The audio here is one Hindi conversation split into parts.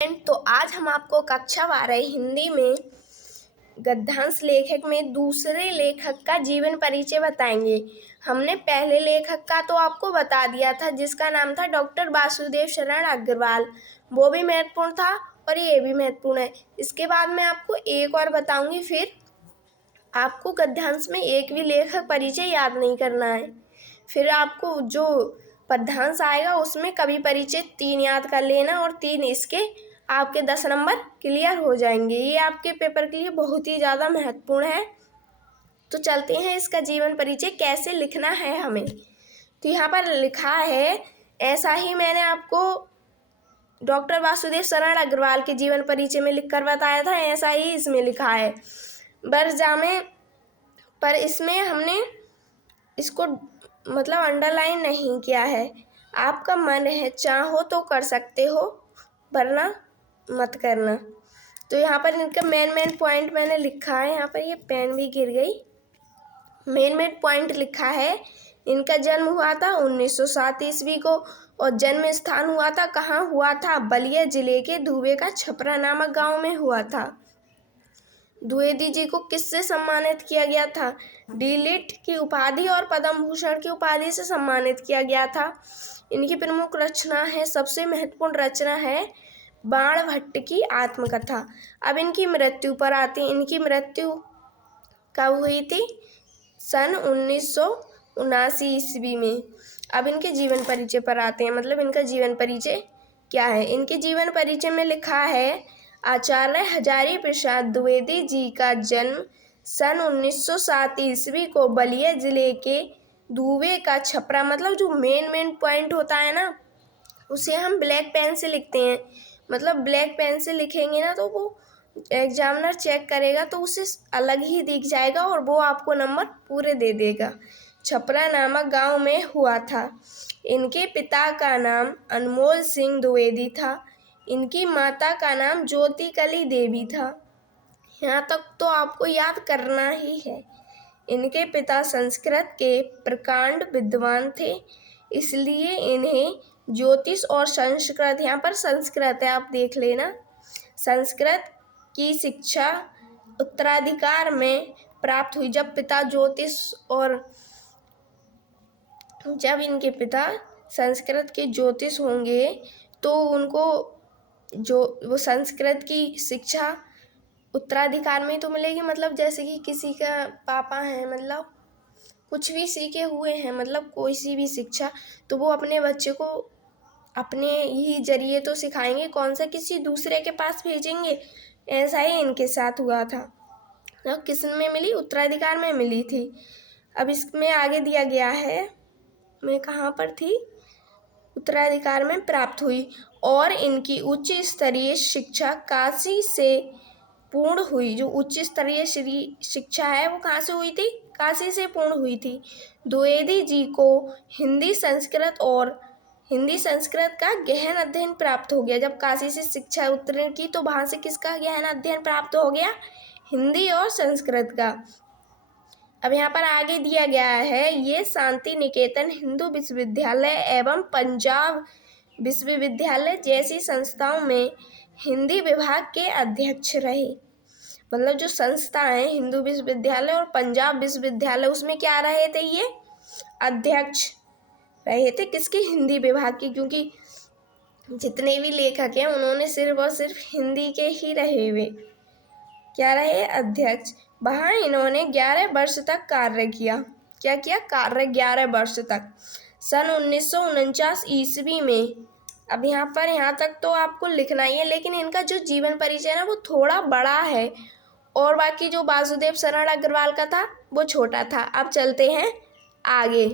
तो आज हम आपको कक्षा 12 हिंदी में गद्यांश लेखक में दूसरे लेखक का जीवन परिचय बताएंगे। हमने पहले लेखक का तो आपको बता दिया था, जिसका नाम था डॉक्टर वासुदेव शरण अग्रवाल। वो भी महत्वपूर्ण था और ये भी महत्वपूर्ण है। इसके बाद मैं आपको एक और बताऊंगी, फिर आपको गद्यांश में एक भी लेखक परिचय याद नहीं करना है। फिर आपको जो पद्यांश आएगा उसमें कवि परिचय 3 याद कर लेना और 3 इसके आपके 10 नंबर क्लियर हो जाएंगे। ये आपके पेपर के लिए बहुत ही ज़्यादा महत्वपूर्ण है। तो चलते हैं, इसका जीवन परिचय कैसे लिखना है हमें। तो यहाँ पर लिखा है, ऐसा ही मैंने आपको डॉक्टर वासुदेव शरण अग्रवाल के जीवन परिचय में लिखकर बताया था, ऐसा ही इसमें लिखा है बरजामे। पर इसमें हमने इसको मतलब अंडरलाइन नहीं किया है। आपका मन है, चाहो तो कर सकते हो वरना मत करना। तो यहाँ पर इनका मेन पॉइंट मैंने लिखा है। यहाँ पर ये पेन भी गिर गई। मेन पॉइंट लिखा है, इनका जन्म हुआ था 1907 ईस्वी को और जन्म स्थान हुआ था, कहाँ हुआ था? बलिया जिले के धुवे का छपरा नामक गांव में हुआ था। द्विवेदी जी को किससे सम्मानित किया गया था? डी.लिट की उपाधि और पद्म भूषण की उपाधि से सम्मानित किया गया था। इनकी प्रमुख रचना है, सबसे महत्वपूर्ण रचना है बाण भट्ट की आत्मकथा। अब इनकी मृत्यु पर आती है। इनकी मृत्यु कब हुई थी? सन 1979 ईस्वी में। अब इनके जीवन परिचय पर आते हैं, मतलब इनका जीवन परिचय क्या है। इनके जीवन परिचय में लिखा है, आचार्य हजारी प्रसाद द्विवेदी जी का जन्म सन 1907 ईस्वी को बलिया जिले के धुवे का छपरा, मतलब जो मेन पॉइंट होता है ना, उसे हम ब्लैक पेन से लिखते हैं। मतलब ब्लैक पेन से लिखेंगे ना तो वो एग्जामिनर चेक करेगा तो उसे अलग ही दिख जाएगा और वो आपको नंबर पूरे दे देगा। छपरा नामक गांव में हुआ था। इनके पिता का नाम अनमोल सिंह द्विवेदी था। इनकी माता का नाम ज्योति कली देवी था। यहाँ तक तो आपको याद करना ही है। इनके पिता संस्कृत के प्रकांड विद्वान थे, इसलिए इन्हें ज्योतिष और संस्कृत, यहाँ पर संस्कृत है आप देख लेना, संस्कृत की शिक्षा उत्तराधिकार में प्राप्त हुई। जब पिता ज्योतिष और जब इनके पिता संस्कृत के ज्योतिष होंगे तो उनको जो वो संस्कृत की शिक्षा उत्तराधिकार में तो मिलेगी। मतलब जैसे कि किसी का पापा है, मतलब कुछ भी सीखे हुए हैं, मतलब कोई सी भी शिक्षा, तो वो अपने बच्चे को अपने ही जरिए तो सिखाएंगे, कौन सा किसी दूसरे के पास भेजेंगे। ऐसा ही इनके साथ हुआ था। तो किस में मिली? उत्तराधिकार में मिली थी। अब इसमें आगे दिया गया है, मैं कहाँ पर थी? उत्तराधिकार में प्राप्त हुई और इनकी उच्च स्तरीय शिक्षा काशी से पूर्ण हुई। जो उच्च स्तरीय शिक्षा है वो कहाँ से हुई थी? काशी से पूर्ण हुई थी। द्विवेदी जी को हिंदी संस्कृत का गहन अध्ययन प्राप्त हो गया। जब काशी से शिक्षा उत्तीर्ण की तो वहाँ से किसका गहन अध्ययन प्राप्त हो गया? हिंदी और संस्कृत का। अब यहाँ पर आगे दिया गया है, ये शांति निकेतन हिंदू विश्वविद्यालय एवं पंजाब विश्वविद्यालय जैसी संस्थाओं में हिंदी विभाग के अध्यक्ष रहे। मतलब जो संस्था है हिंदू विश्वविद्यालय और पंजाब विश्वविद्यालय, उसमें क्या रहे थे? ये अध्यक्ष रहे थे। किसके? हिंदी विभाग की। क्योंकि जितने भी लेखक हैं उन्होंने सिर्फ और सिर्फ हिंदी के ही रहे हुए, क्या रहे? अध्यक्ष। वहाँ इन्होंने 11 वर्ष तक कार्य किया। क्या किया? कार्य 11 वर्ष तक। सन 1949 ईस्वी में। अब यहाँ तक तो आपको लिखना ही है, लेकिन इनका जो जीवन परिचय है ना वो थोड़ा बड़ा है और बाकी जो वासुदेव शरण अग्रवाल का था वो छोटा था। अब चलते हैं आगे।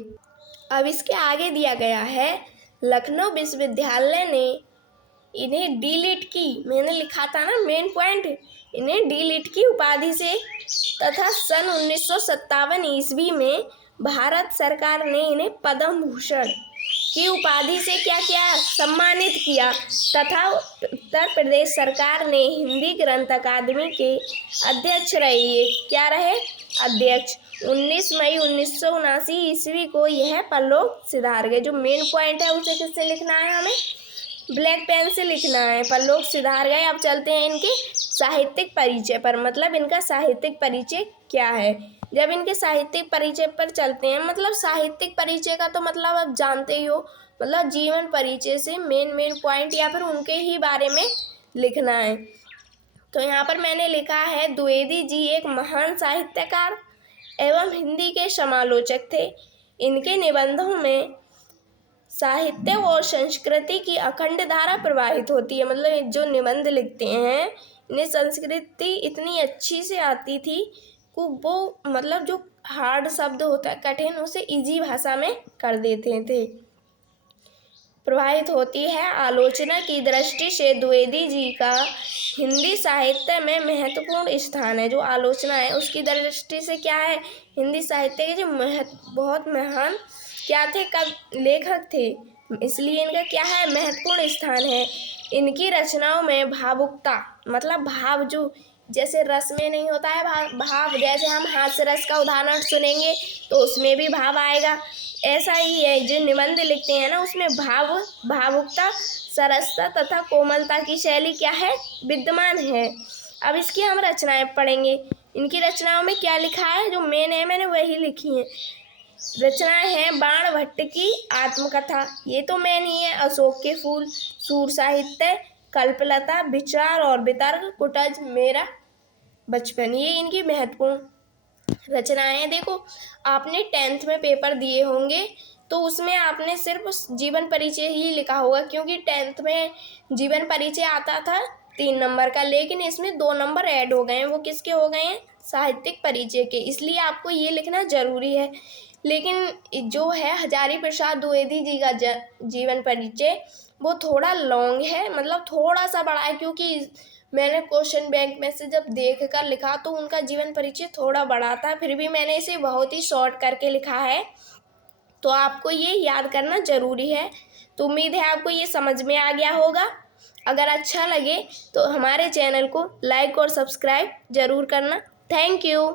अब इसके आगे दिया गया है, लखनऊ विश्वविद्यालय ने इन्हें डी.लिट की, मैंने लिखा था ना मेन पॉइंट, इन्हें डी.लिट की उपाधि से तथा सन 1957 ईस्वी में भारत सरकार ने इन्हें पद्म भूषण की उपाधि से क्या किया? सम्मानित किया। तथा उत्तर प्रदेश सरकार ने हिंदी ग्रंथ अकादमी के अध्यक्ष रहे। ये क्या रहे? अध्यक्ष। 19 मई 1979 ईस्वी को यह परलोक सिधार गए। जो मेन पॉइंट है उसे किससे लिखना है हमें? ब्लैक पेन से लिखना है। पर लोग सुधार गए। अब चलते हैं इनके साहित्यिक परिचय पर, मतलब इनका साहित्यिक परिचय क्या है। जब इनके साहित्यिक परिचय पर चलते हैं, मतलब साहित्यिक परिचय का तो मतलब आप जानते ही हो, मतलब जीवन परिचय से मेन पॉइंट या फिर उनके ही बारे में लिखना है। तो यहाँ पर मैंने लिखा है, द्विवेदी जी एक महान साहित्यकार एवं हिंदी के समालोचक थे। इनके निबंधों में साहित्य और संस्कृति की अखंड धारा प्रवाहित होती है। मतलब जो निबंध लिखते हैं, इन्हें संस्कृति इतनी अच्छी से आती थी कि वो मतलब जो हार्ड शब्द होता है, कठिन, उसे इजी भाषा में कर देते थे। प्रभावित होती है। आलोचना की दृष्टि से द्विवेदी जी का हिंदी साहित्य में महत्वपूर्ण स्थान है। जो आलोचना है उसकी दृष्टि से क्या है, हिंदी साहित्य के जो बहुत महान क्या थे, लेखक थे, इसलिए इनका क्या है, महत्वपूर्ण स्थान है। इनकी रचनाओं में भावुकता, मतलब भाव, जो जैसे रस में नहीं होता है भाव, जैसे हम हास्य रस का उदाहरण सुनेंगे तो उसमें भी भाव आएगा, ऐसा ही है जो निबंध लिखते हैं ना, उसमें भावुकता, सरसता तथा कोमलता की शैली क्या है, विद्यमान है। अब इसकी हम रचनाएं पढ़ेंगे। इनकी रचनाओं में क्या लिखा है, जो मेन है मैंने वही लिखी है। रचनाएं हैं बाण भट्ट की आत्मकथा, ये तो मेन ही है। अशोक के फूल, सूर साहित्य, कल्पलता, विचार और वितर्क, कुटज, मेरा बचपन, ये इनकी महत्वपूर्ण रचनाएं। देखो, आपने 10th में पेपर दिए होंगे तो उसमें आपने सिर्फ जीवन परिचय ही लिखा होगा, क्योंकि 10th में जीवन परिचय आता था 3 नंबर का, लेकिन इसमें 2 नंबर ऐड हो गए हैं। वो किसके हो गए हैं, साहित्यिक परिचय के, इसलिए आपको ये लिखना जरूरी है। लेकिन जो है हजारी प्रसाद द्विवेदी जी का जीवन परिचय, वो थोड़ा लॉन्ग है, मतलब थोड़ा सा बड़ा है, क्योंकि मैंने क्वेश्चन बैंक में से जब देख कर लिखा तो उनका जीवन परिचय थोड़ा बड़ा था, फिर भी मैंने इसे बहुत ही शॉर्ट करके लिखा है, तो आपको ये याद करना ज़रूरी है। तो उम्मीद है आपको ये समझ में आ गया होगा। अगर अच्छा लगे तो हमारे चैनल को लाइक और सब्सक्राइब ज़रूर करना। Thank you.